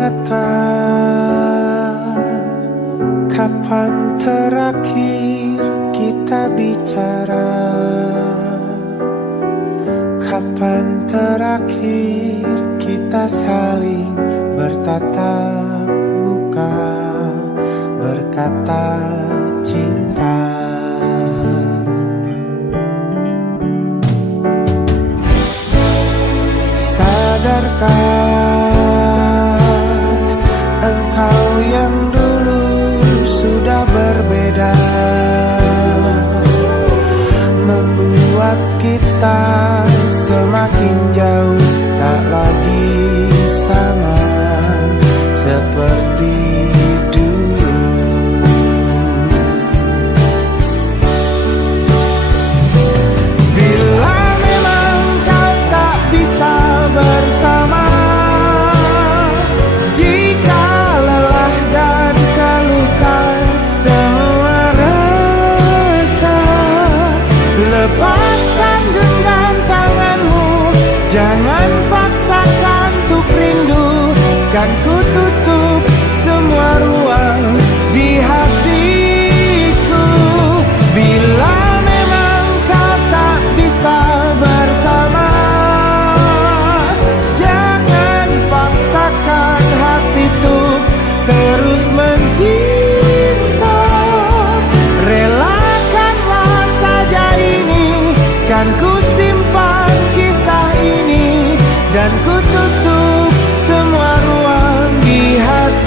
ingatkah kapan terakhir kita bicara? Kapan terakhir kita saling bertatap muka, berkata cinta? Sadarkah engkau yang dulu sudah berbeda, membuat kita semakin jauh, tak lagi sama seperti dulu. Bila memang kau tak bisa bersama, jika lelah dan keluhkan semua rasa, lepaskan genggam tanganmu, jangan paksakan untuk rindu. Kan ku tutup semua ruang di hatiku. Bila memang kau tak bisa bersama, jangan paksakan hati untuk terus mencinta. Relakanlah saja ini, kan ku simpan kisah ini, dan ku tutup semua ruang di hatiku.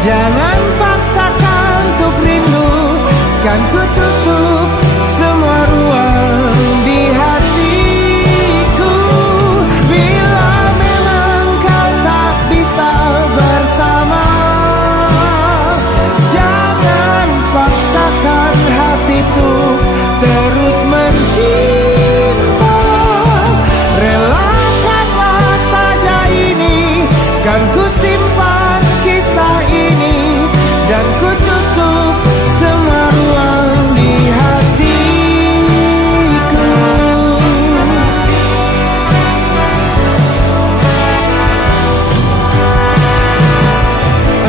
Jangan paksakan untuk rindu, kan ku tutup semua ruang di hatiku. Bila memang kau tak bisa bersama, jangan paksakan hati untuk terus mencinta. Relakanlah saja ini, kan ku simpan kisah ini, dan ku tutup semua ruang di hatiku.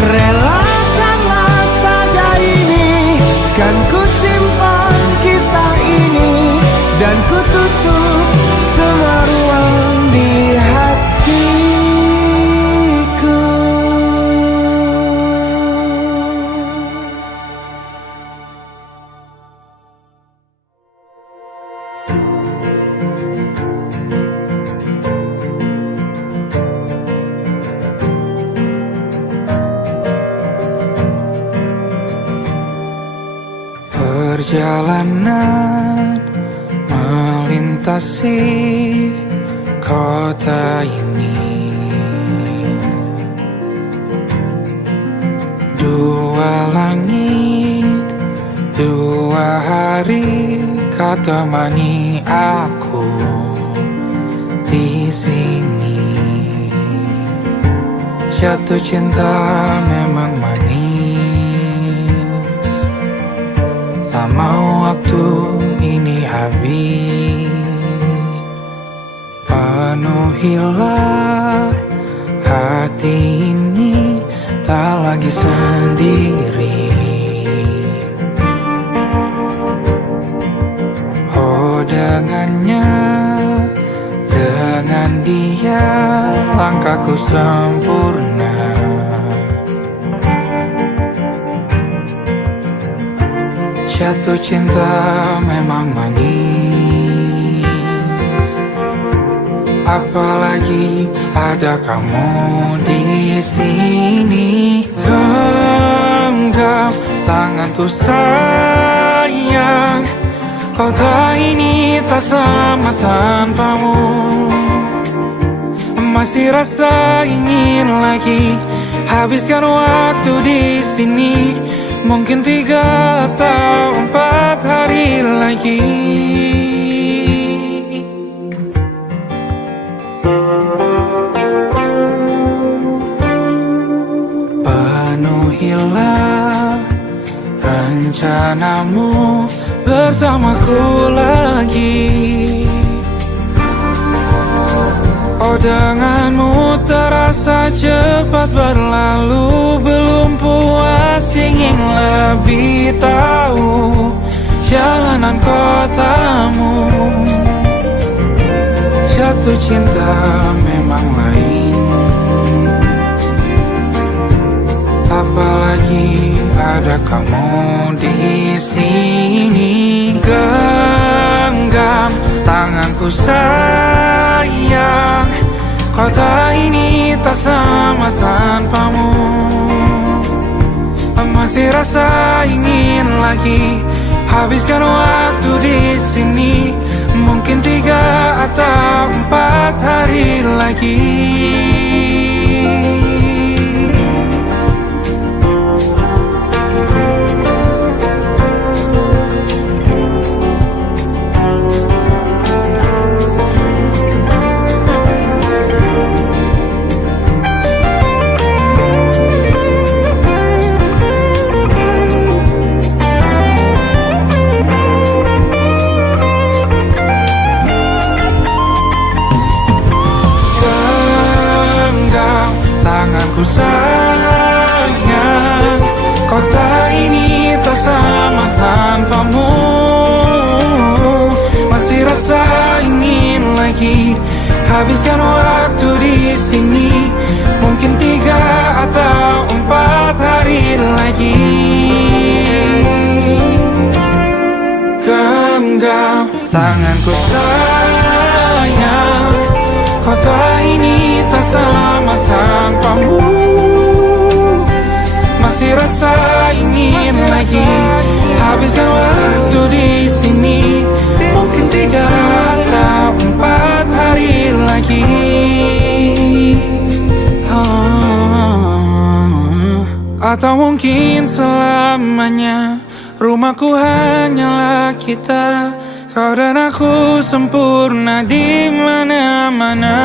Relakanlah saja ini, kan ku simpan kisah ini, dan ku tutup semua ruang di hatiku. Perjalanan melintasi kota ini, dua langit, dua hari kau temani aku di sini. Jatuh cinta memang manis, tak mau waktu ini habis. Penuhilah hati ini, tak lagi sendiri. Oh, dengannya, dengan dia langkahku sempurna. Jatuh cinta memang manis, apalagi ada kamu di sini. Genggam tanganku sayang, kota ini tak sama tanpamu. Masih rasa ingin lagi habiskan waktu di sini. Mungkin 3 atau 4 hari lagi. Penuhilah rencanamu bersamaku lagi. Oh, denganmu terasa cepat berlalu. Belum puas ingin lebih tahu jalanan kotamu. Jatuh cinta memang lain, apalagi ada kamu di sini. Genggam tanganku sayang, kota ini tak sama tanpamu. Masih rasa ingin lagi habiskan waktu di sini. Mungkin 3 atau 4 hari lagi. Tanganku sayang, kota ini tak sama tanpamu. Masih rasa ingin lagi habiskan waktu di sini. Mungkin 3 atau 4 hari lagi. Genggam tanganku sayang, kota ini tak sama tanpamu. Masih rasa ingin lagi habiskan waktu di sini. Mungkin 3 atau 4 hari lagi. Atau mungkin selamanya. Rumahku hanyalah kita, kau dan aku sempurna di mana-mana.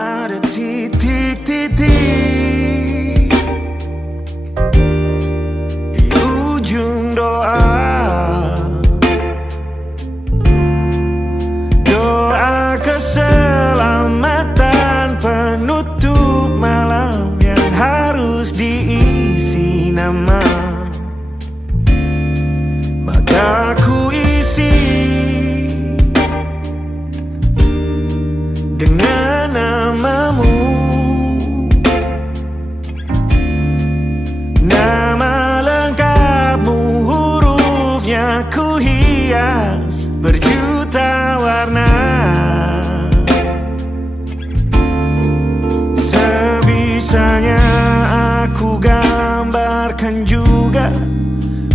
Ada titik-titik di ujung doa. Doa keselamatan penutup malam yang harus diisi nama. Maka ku isi dengan namamu. Nama lengkapmu, hurufnya ku hias berjuta warna. Sebisanya aku gambarkan juga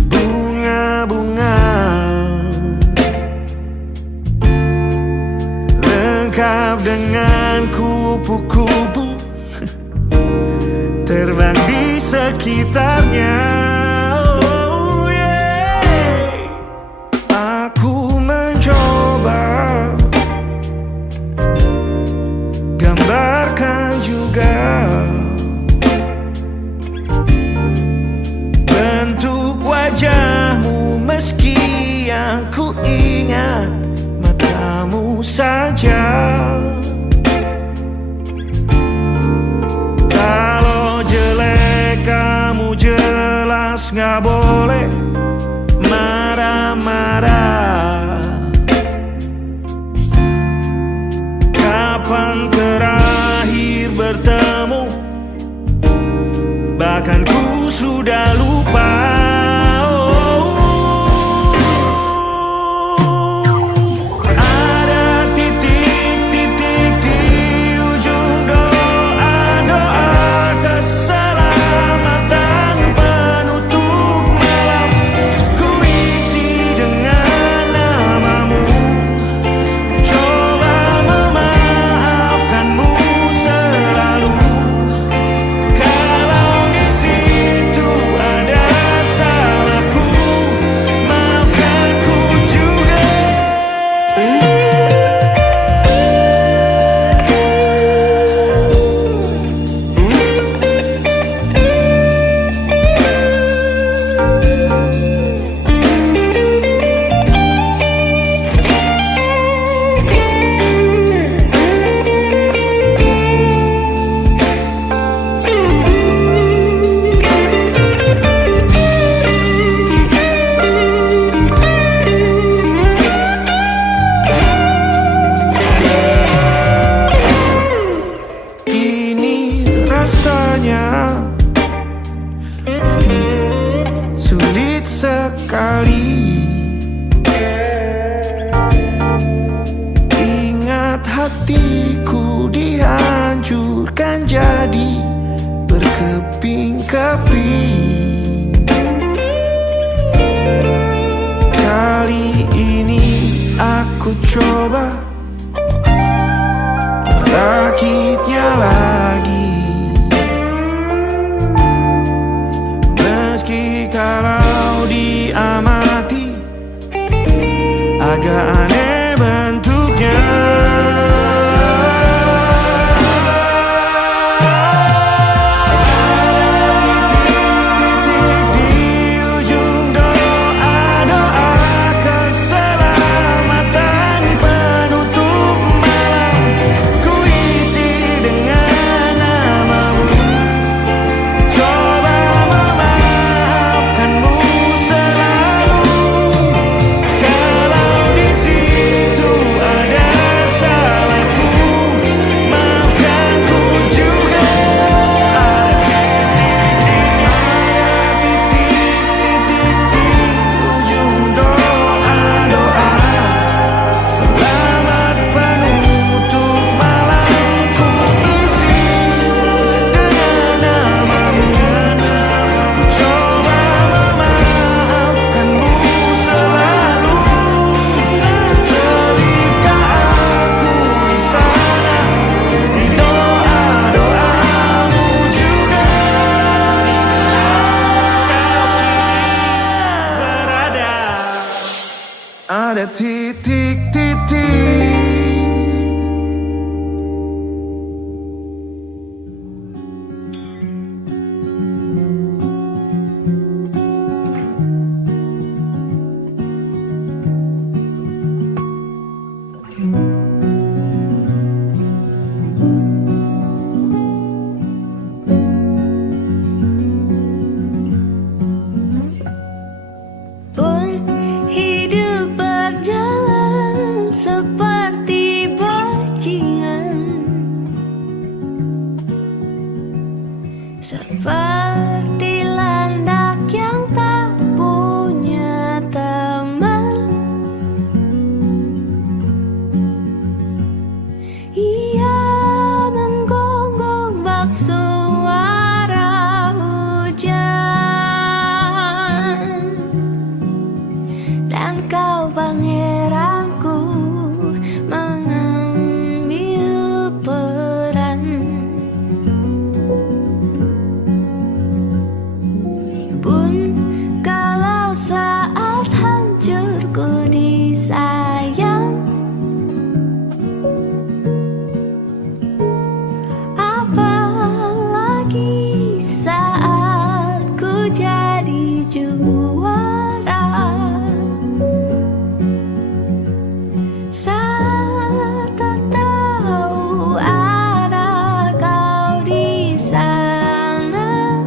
bunga-bunga, lengkap dengan kupu-kupu terbang di sekitarnya. Oh yeah. Aku mencoba gambarkan juga bentuk wajahmu, meski yang ku ingat matamu saja. Kalau jelek kamu jelas ikhlas, gak boleh marah-marah. Kapan terakhir bertemu? Bahkan ku sudah lupa. Rasanya sulit sekali. Ingat hatiku dihancurkan jadi berkeping-keping. Kali ini aku coba merakitnya lagi. Meski kalau diamati agak aneh bentuknya. Ada titik-titik. Seperti landak yang tak punya teman, ia menggonggong bak suara hujan. Dan kau pangeranku mengambil peran. Pun kalau saat hancurku disayang, apalagi saat ku jadi juara. Saat tak tahu arah kau di sana,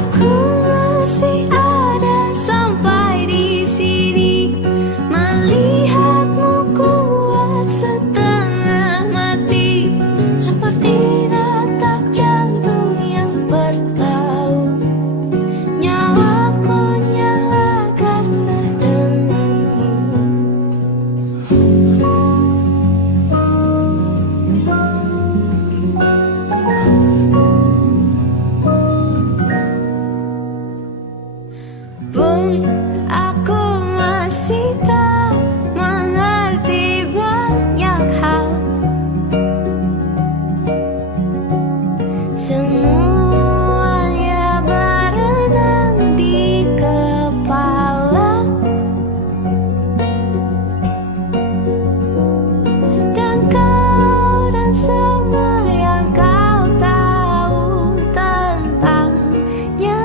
Aku masih ada sampai di sini, melihatmu kuat setengah mati, seperti detak jantung yang bertaut. Nyawaku nyala karena denganmu. Pun aku masih tak mengerti banyak hal. Semuanya berenang di kepala, dan kau dan semua yang kau tahu tentangnya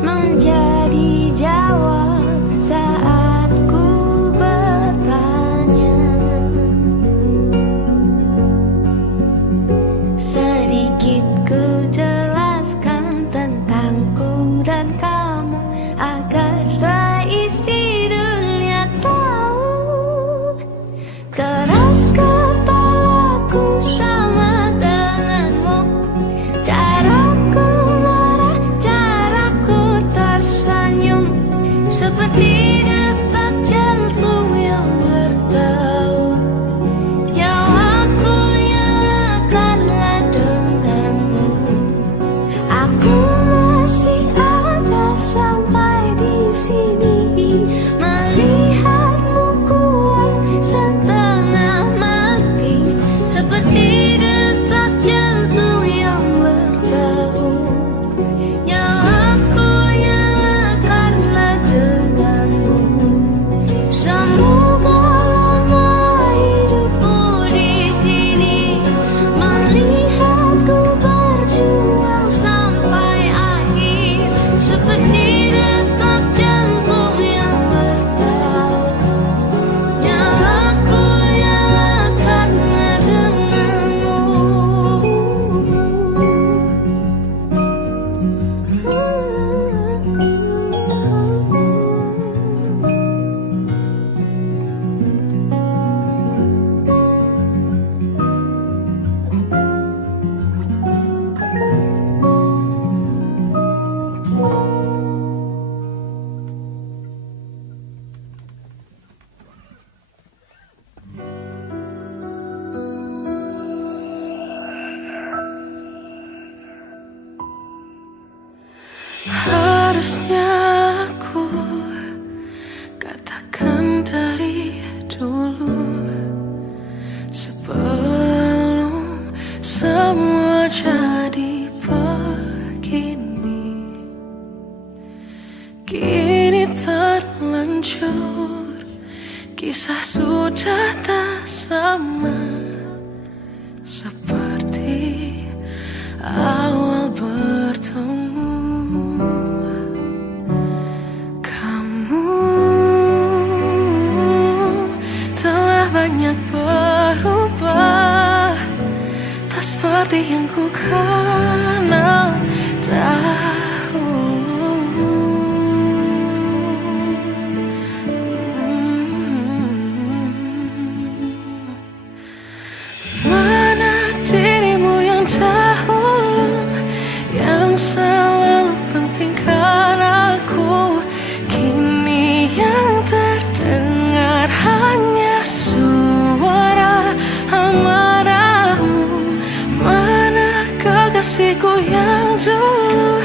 menjadi jawab saat ku bertanya. Sedikit ku jelaskan tentangku dan kamu, agar seisi dunia tahu. Keras kepalaku sama denganmu, caraku marah, caraku tersenyum, seperti detak jantung yang bertaut. Nyawaku nyala karena denganmu. Aku masih ada sampai di sini, melihatmu kuat setengah mati, seperti detak jantung yang bertaut. Nyawaku nyala karena denganmu. Semoga lama hidupku di sini, melihatku berjuang sampai akhir, seperti detak jantung yang bertaut. Nyawaku nyala karena denganmu. Harusnya aku katakan dari dulu, sebelum semua jadi begini. Kini terlanjur, kisah sudah tak sama seperti awal bertemu. Kamu telah banyak berubah, tak seperti yang ku kenal dahulu. Mana dirimu yang dahulu, yang selalu pentingkan aku, kini yang terdengar hanya suara amarahmu. Mana kekasihku yang dulu,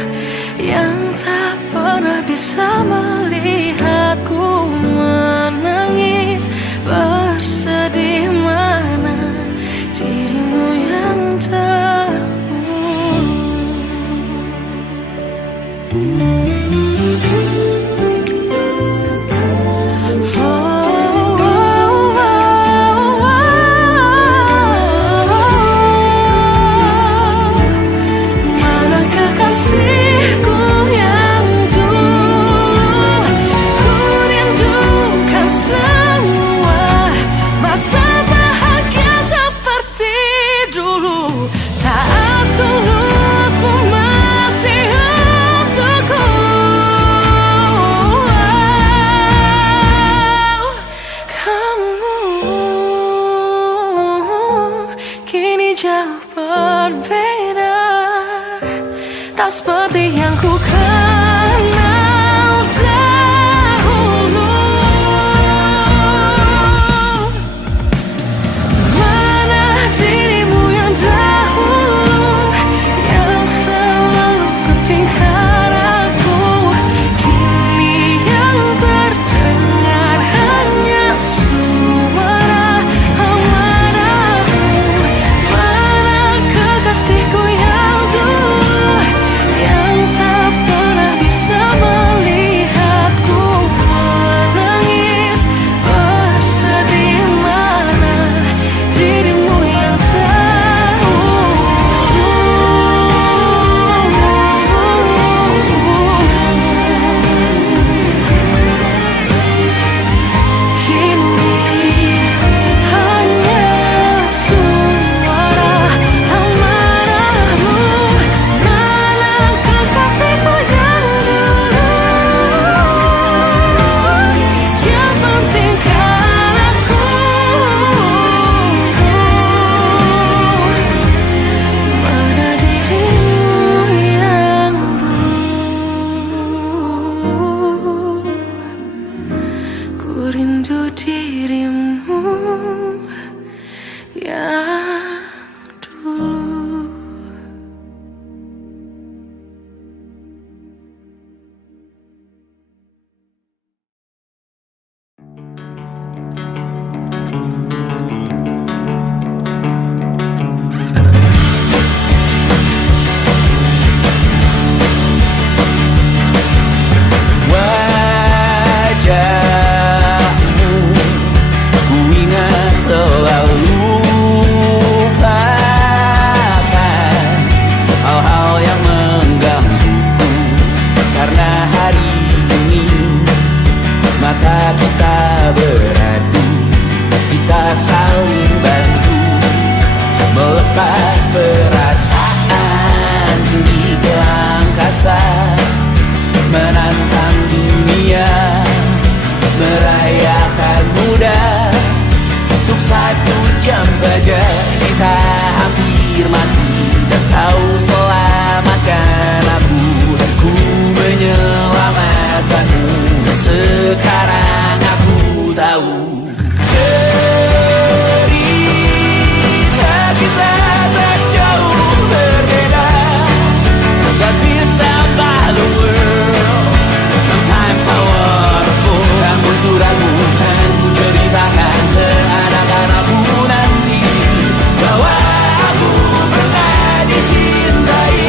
yang tak pernah bisa melihatku menangis bersedih. Mana dirimu yang Mana kekasihku yang dulu, tak seperti yang ku kenal dahulu. Mana dirimu yang dahulu, yang selalu pentingkan aku. Kini yang terdengar hanya suara amarahmu. Mana kekasihku yang dulu, yang tak pernah bisa melihatku menangis bersedih. Mana dirimu yang kini hanya suara amarahmu. Mana kekasihku yang dulu, yang pentingkan aku. Mana dirimu yang dulu, ku rindu dirimu yang dulu. Wajahmu ku ingat selalu, lupakan hal-hal yang menggangguku. Karena hari ini mata kita beradu, kita saling bantu melepas perasaan tinggi ke angkasa, menantang dunia, merayakan muda. Untuk 1 jam saja kita hampir mati, dan kau selamatkan aku, dan ku menyelamatkanmu. Dan sekarang aku tahu cerita kita tak jauh berbeda. But it's about the world. Sometimes I waterfall. Namun suratmu kan ku ceritakan ke anak-anakku nanti, bahwa aku pernah dicintai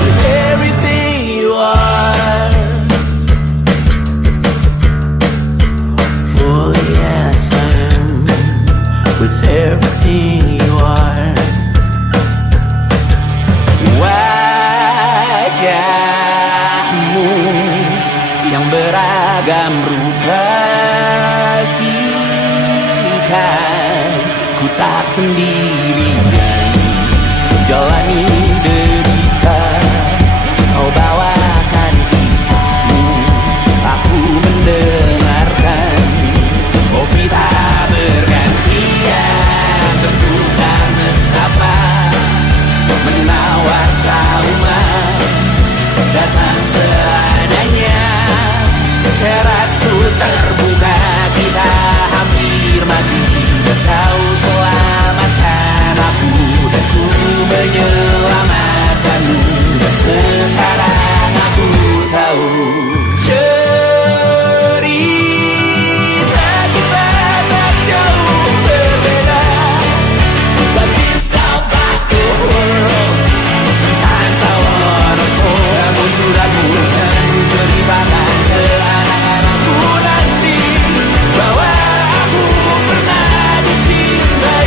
with everything you are. For yes, I am with everything you are. Wajahmu yang beragam rupa, pastikan ku tak sendirian jalani derita. Kau bawakan kisahmu, aku mendengarkan. Oh, kita bergantian, tentukan nestapa, menawar trauma, datang seadanya. Terasku terbuka, kita hampir mati, dan kau selamatkan aku, dan ku menyelamatkanmu. Dan sekarang aku tahu cerita kita tak jauh berbeda. But it's about the world. Sometimes I wanna fall. Namun suratmu kan ku ceritakan ke anak-anakku nanti, bahwa aku pernah dicintai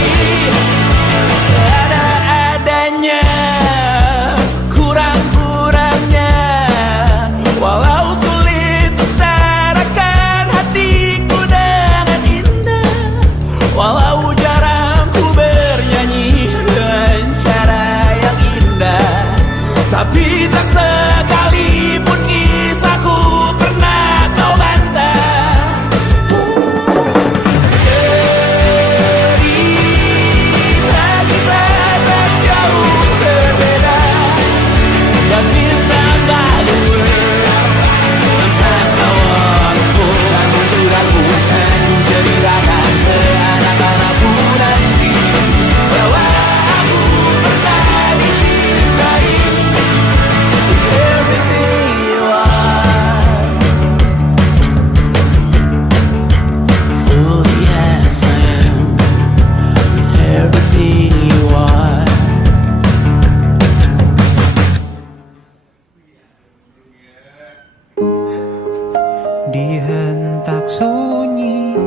Di hentak sunyi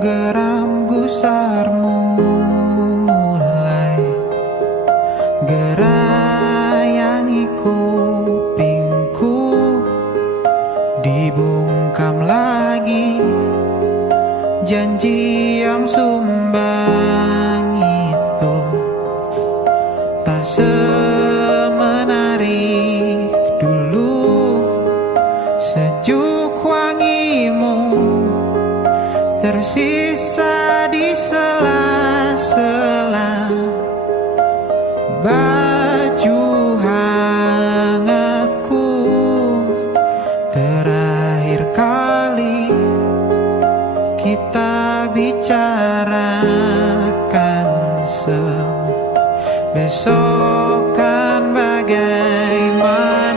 geram gusarmu mulai gerayangi kupingku, dibungkam lagi janji yang sumbang itu tak semenarik dulu. Sejuk wangimu tersisa di sela-sela baju hangatku. Terakhir kali kita bicarakan semua, besok kan bagaimana.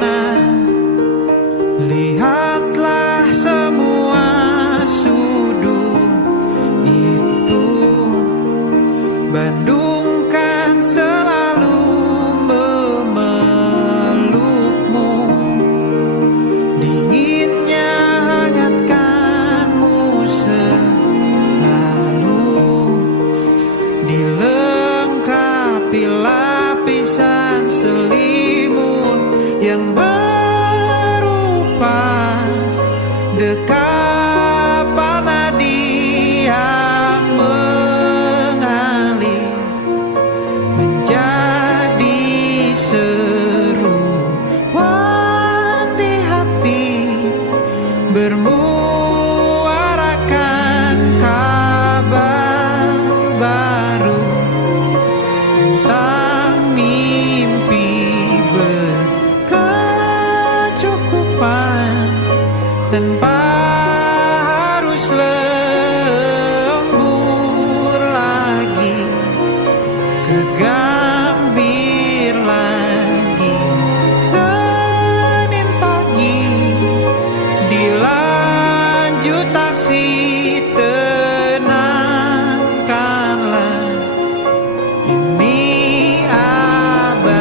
Lihatlah semua sudut itu, Bandung kan selalu memelukmu. Dinginnya hangatkanmu selalu, dilengkapi lapisan selimut yang dekapan nadi yang mengalir menjadi seruan di hati, bermuarakan kabar baru tentang mimpi berkecukupan tanpa harus lembur lagi, kegambir lagi. Senin pagi dilanjut taksi, tenangkanlah ini abadi.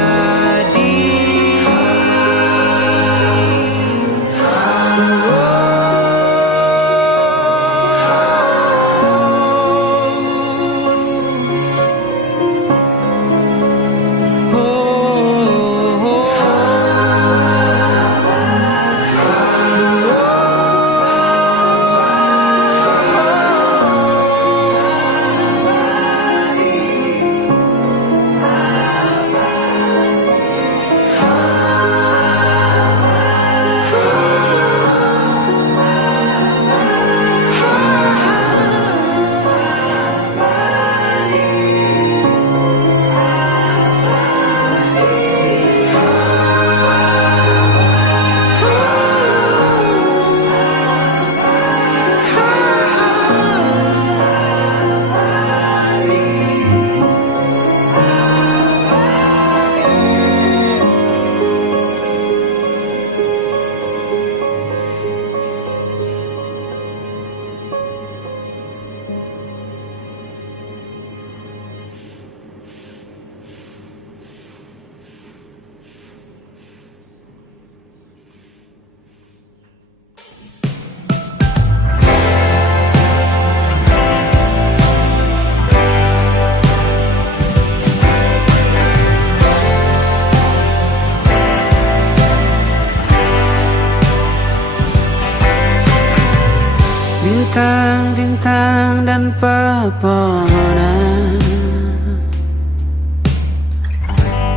Bintang-bintang dan pepohonan,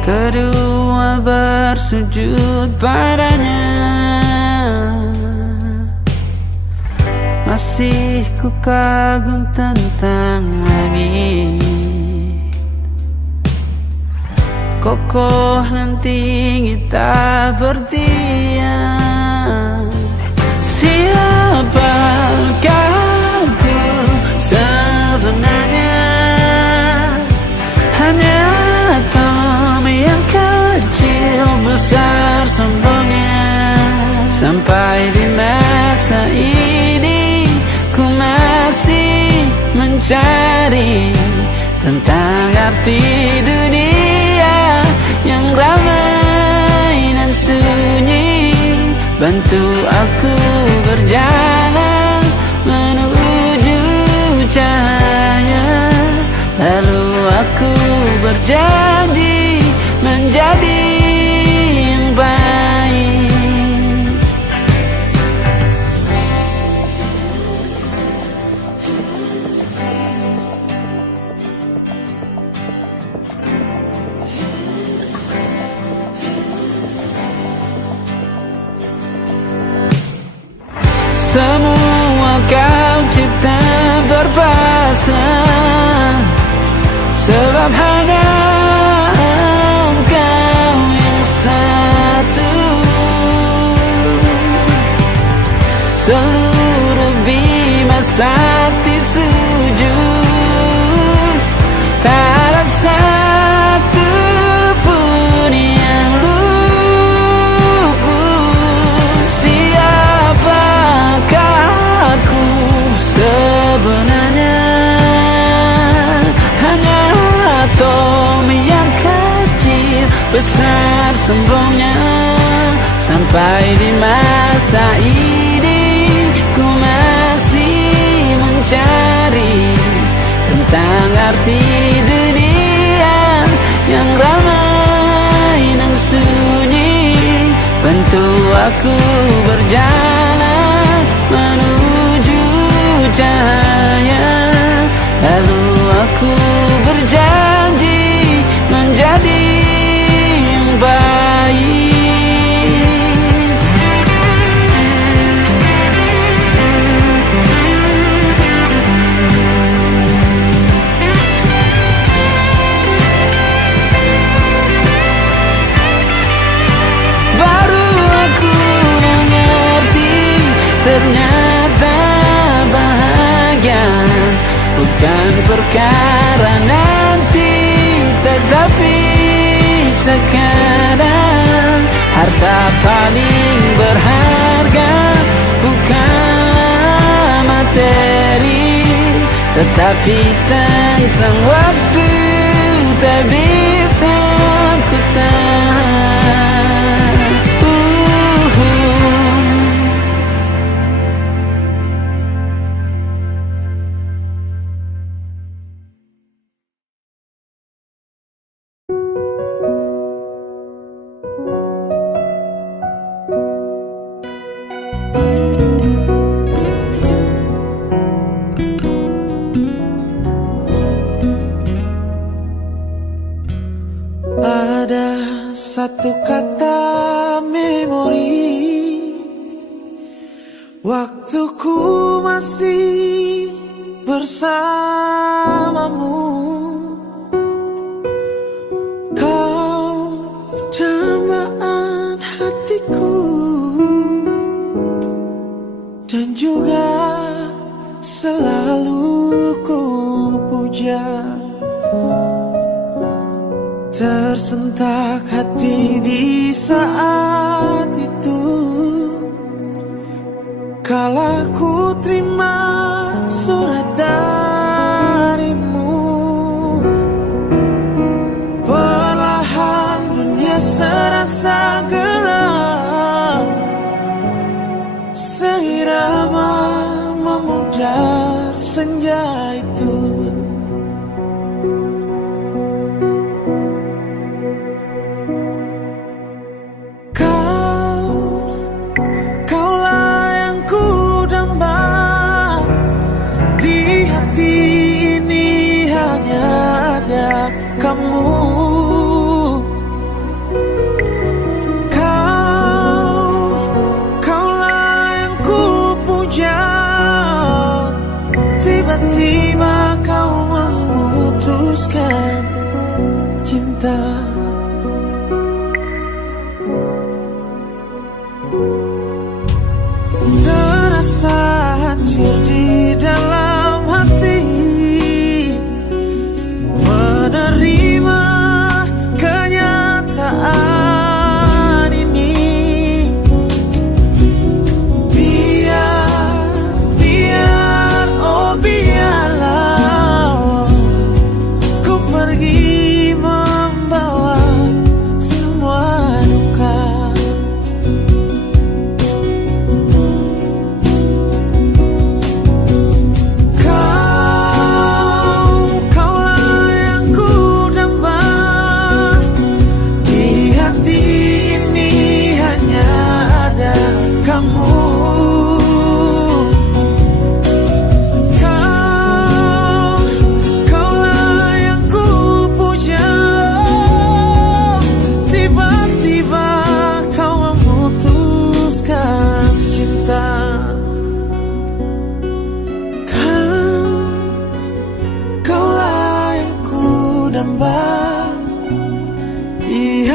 kedua bersujud padanya. Masih ku kagum tentang langit, kokoh dan tinggi tak berdiam. Siapakah aku sebenarnya? Hanya atom yang kecil besar sombongnya. Sampai di masa ini ku masih mencari tentang arti dunia yang ramai dan sunyi. Bantu aku berjanji menjadi yang baik. Semua kau cipta berpasangan, sebab hanya engkau yang satu. Seluruh bima sakti sujud, tak ada satu pun yang luput. Siapakah aku sebenarnya? Hanya atom yang kecil, besar sombongnya. Sampai di masa ini ku masih mencari tentang arti dunia yang ramai dan sunyi. Bantu aku berjalan menuju cahaya, lalu aku berjanji menjadi yang baik. Baru aku mengerti, ternyata bahagia bukan perkara nanti, tetapi sekarang. Harta paling berharga bukanlah materi, tetapi tentang waktu tak bisa ku tahan. Ada satu kata memori, waktuku masih bersamamu. Kau dambaan hatiku dan juga selalu ku puja. Tersentak hati di saat itu, kala ku terima surat darimu. Perlahan dunia serasa gelap, seirama memudar senja itu. Kamu, kaulah yang ku puja. Tiba-tiba kau memutuskan cinta.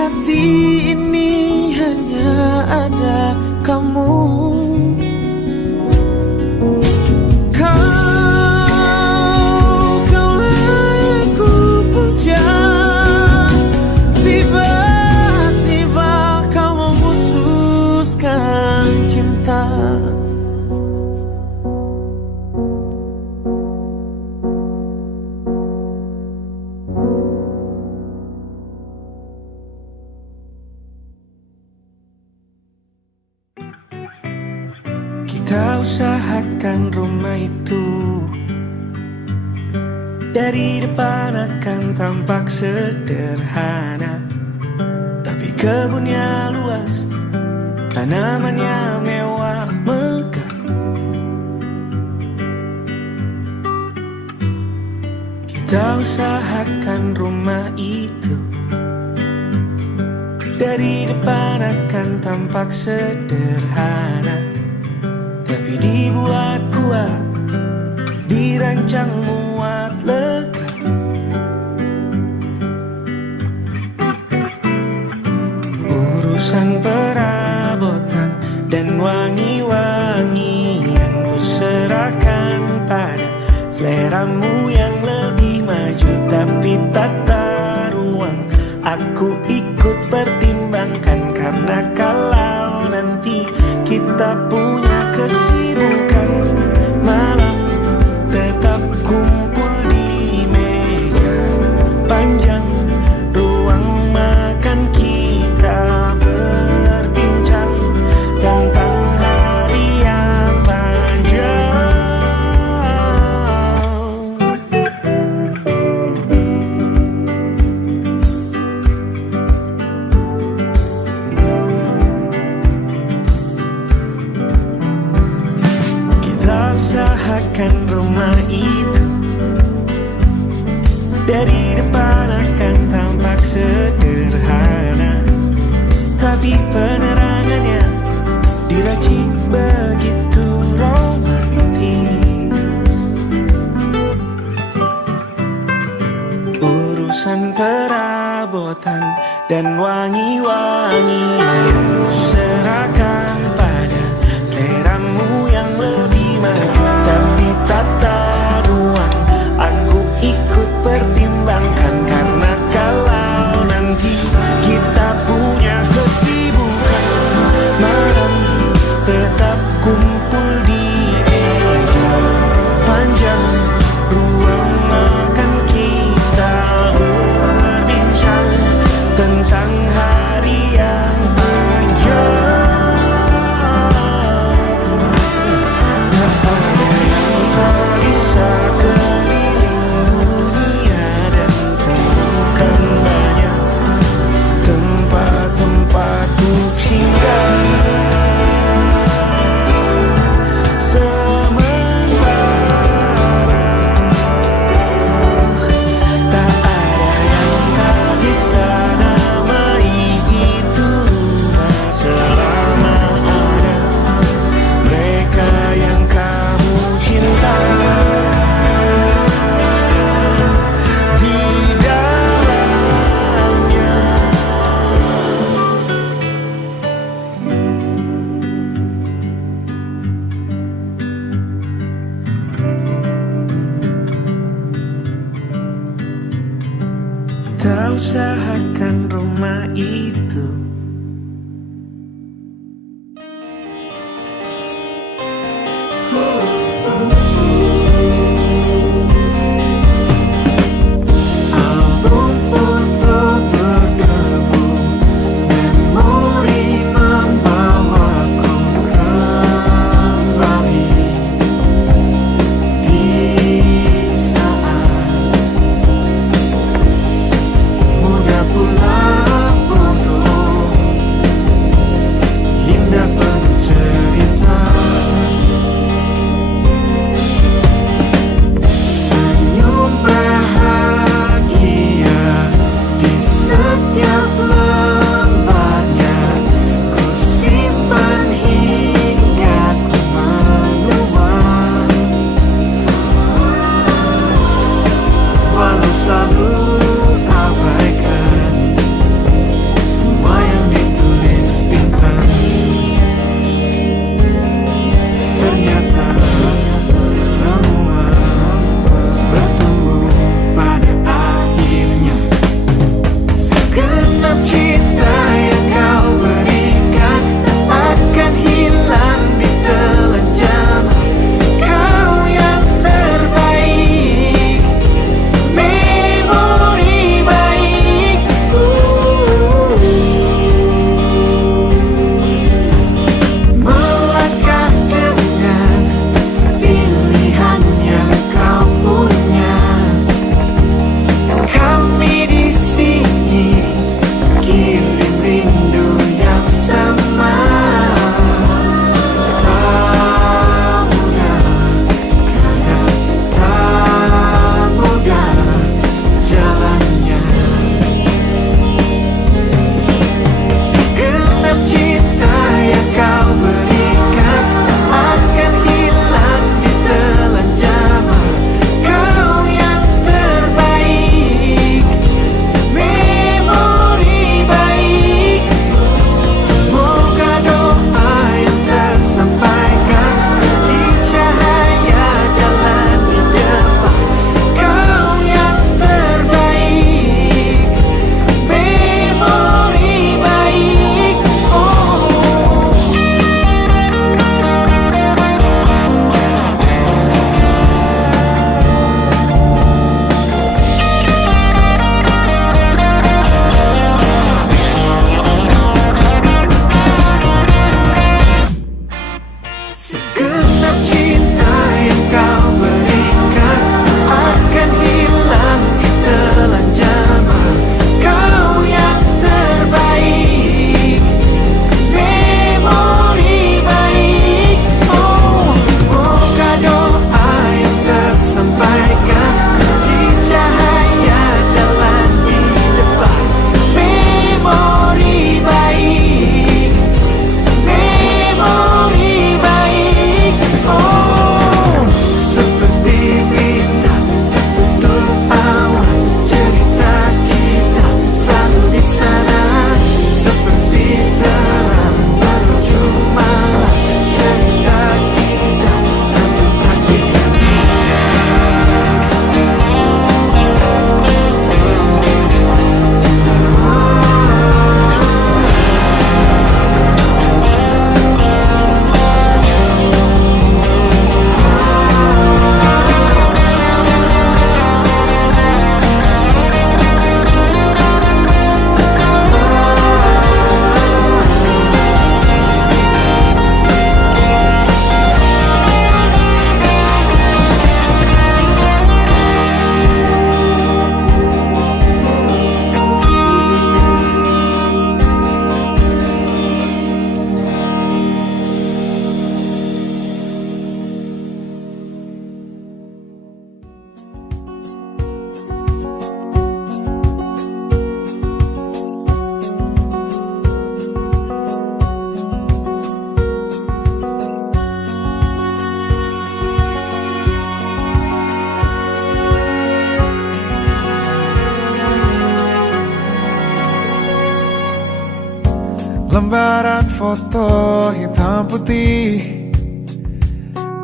hati ini hanya ada kamu. Kita usahakan rumah itu dari depan akan tampak sederhana, tapi kebunnya luas, tanamannya mewah megah. Kita usahakan rumah itu dari depan akan tampak sederhana, tapi dibuat kuat, dirancang muat lega. Urusan perabotan dan wangi-wangian ku serahkan pada seleramu yang lebih maju. Tapi tata ruang aku ikut pertimbangkan, karena kalau nanti kita punya kesibukan malam, tetap kumpul di meja panjang ruang makan, kita berbincang tentang hari yang panjang. Usahakan rumah itu dari depan akan tampak sederhana, tapi penerangannya diracik begitu romantis. Urusan perabotan dan wangi-wangian ku serahkan pada seleramu yang lebih maju. Tapi tata ruang aku ikut pertimbangkan, karena kalau nanti kita punya kesibukan malam, tetap kumpul di meja panjang ruang makan, kita berbincang tentang hari yang panjang. Kita usahakan rumah itu album foto berdebu, memori membawaku kembali di saat muda pula bodoh, indah penuh cerita. Senyum bahagia di setiap lembarnya, ku simpan hingga ku menua, walau selalu abaikan Lembaran foto hitam putih.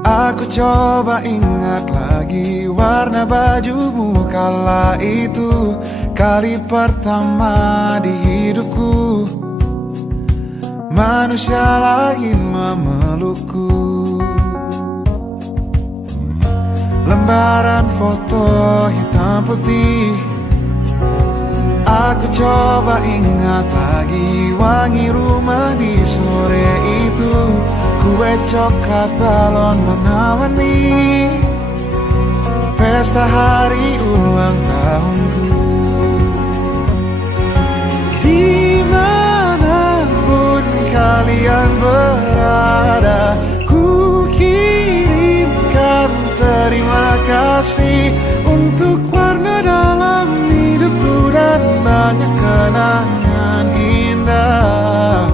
Aku coba ingat lagi warna bajumu kala itu, kali pertama di hidupku manusia lain memelukku. Lembaran foto hitam putih. Aku coba ingat lagi wangi rumah di sore itu, kue coklat balon warna-warni, pesta hari ulang tahunku. Dimanapun kalian berada, ku kirimkan terima kasih untuk warna dalam hidupku dan banyak kenangan indah.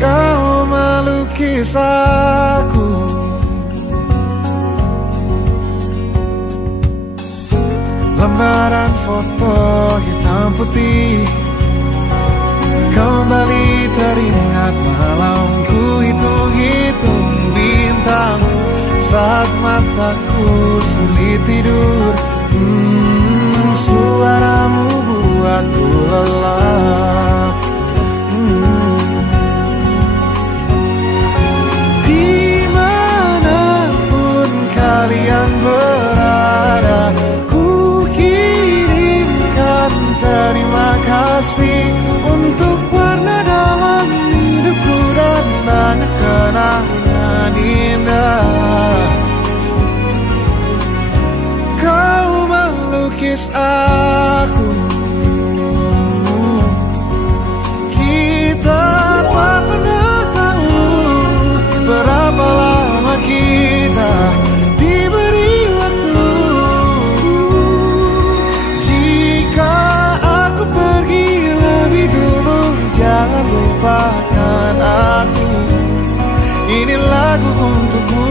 Kau melukis aku, lembaran foto hitam putih. Kembali teringat malamku hitung-hitung bintang saat mataku sulit tidur. Suaramu buatku lelap. Dimanapun kalian berada, ku kirimkan terima kasih untuk warna dalam hidupku dan banyak kenangan indah. Kau melukis aku, kita tak pernah tahu berapa lama kita diberi waktu. Jika aku pergi lebih dulu, jangan lupakan aku. Ini lagu untukmu,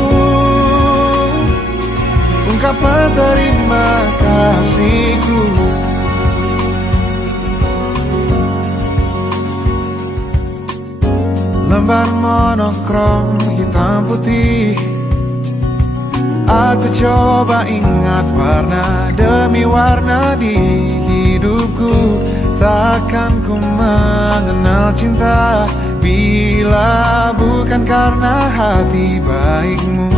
ungkapan terima kasihku. Lembar monokrom hitam putih. Aku coba ingat warna demi warna di hidupku. Takkan ku mengenal cinta bila bukan karena hati baikmu.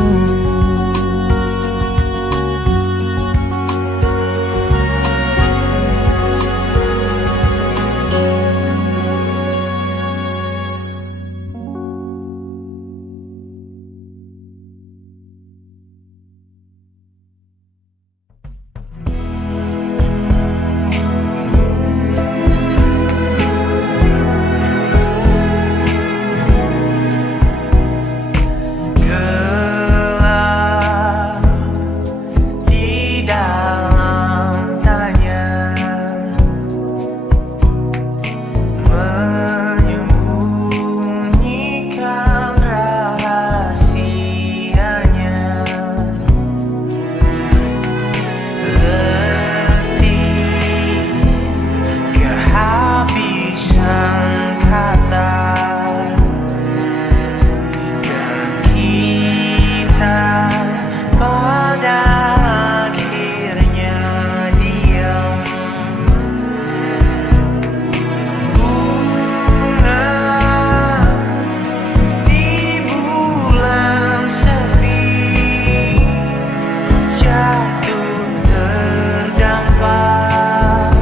Jatuh terdampak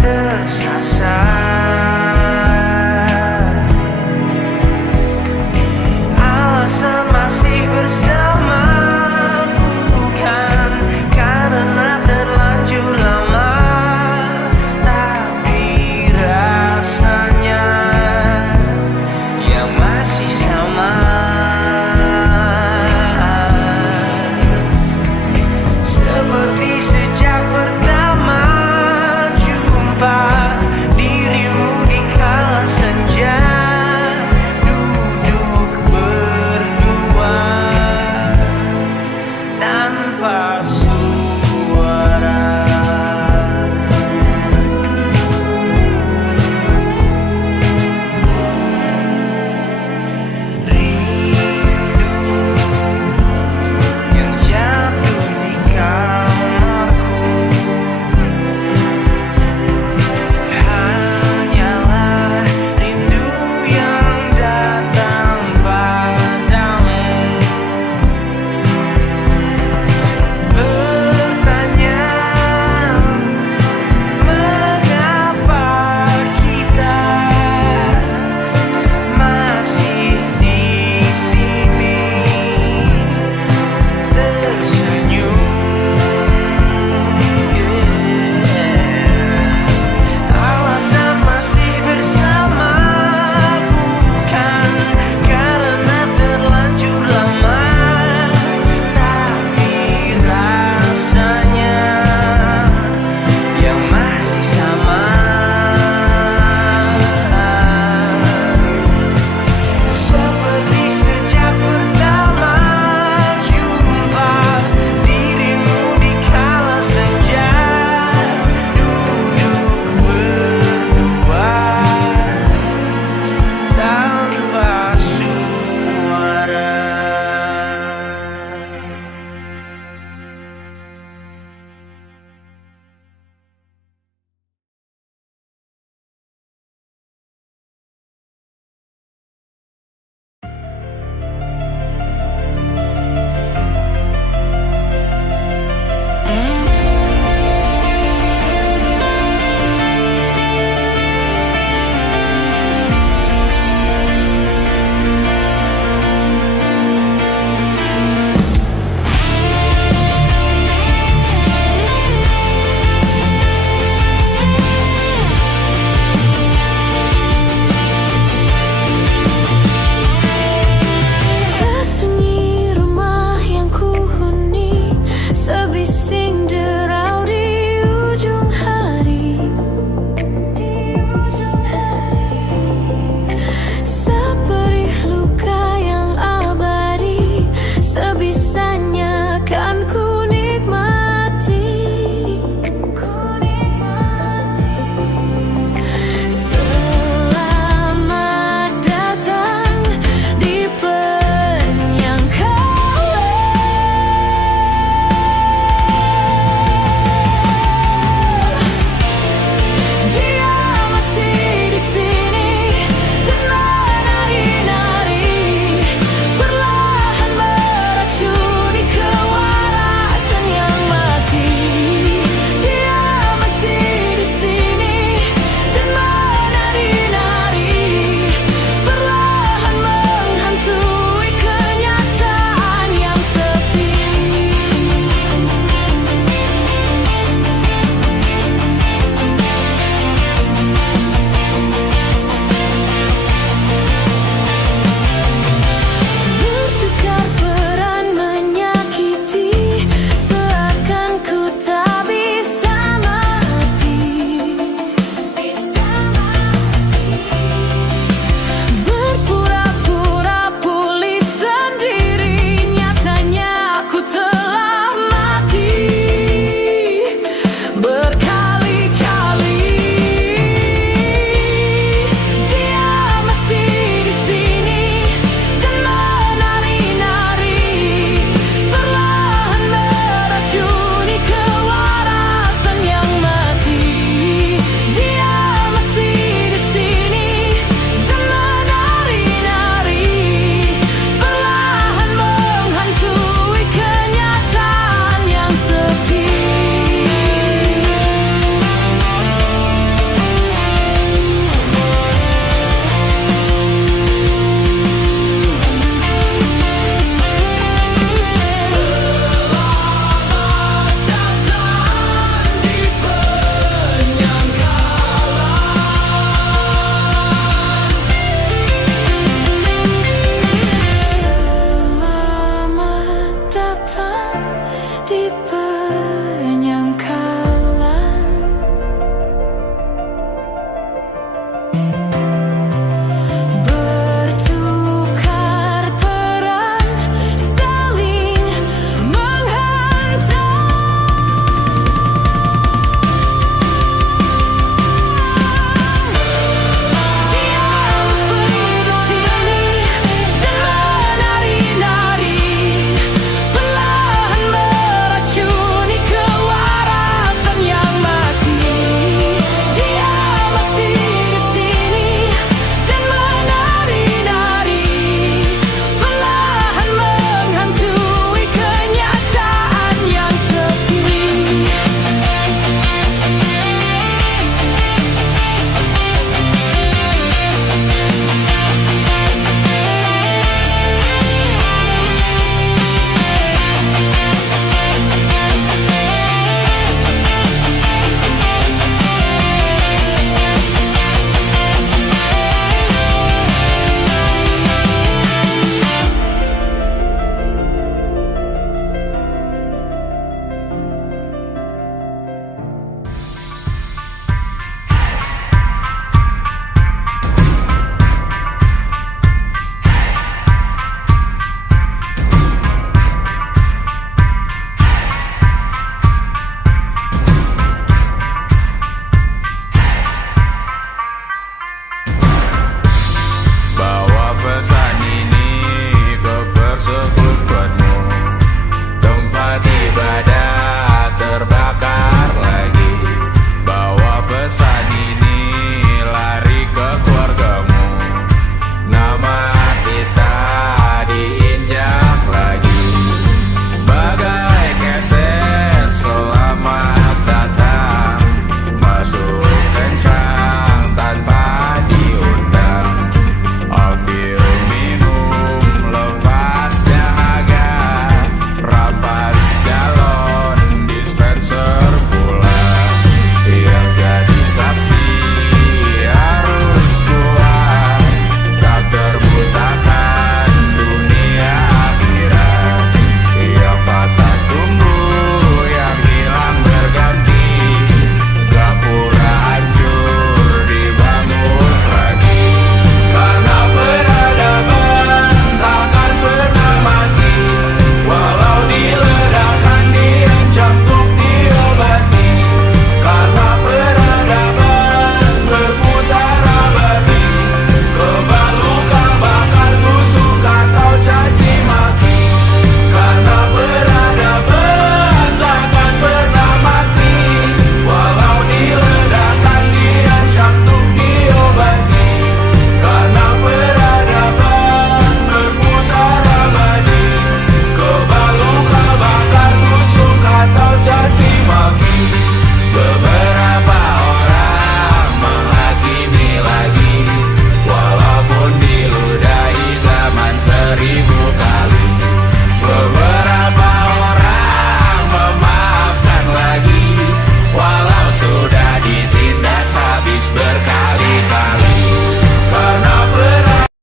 tersayang.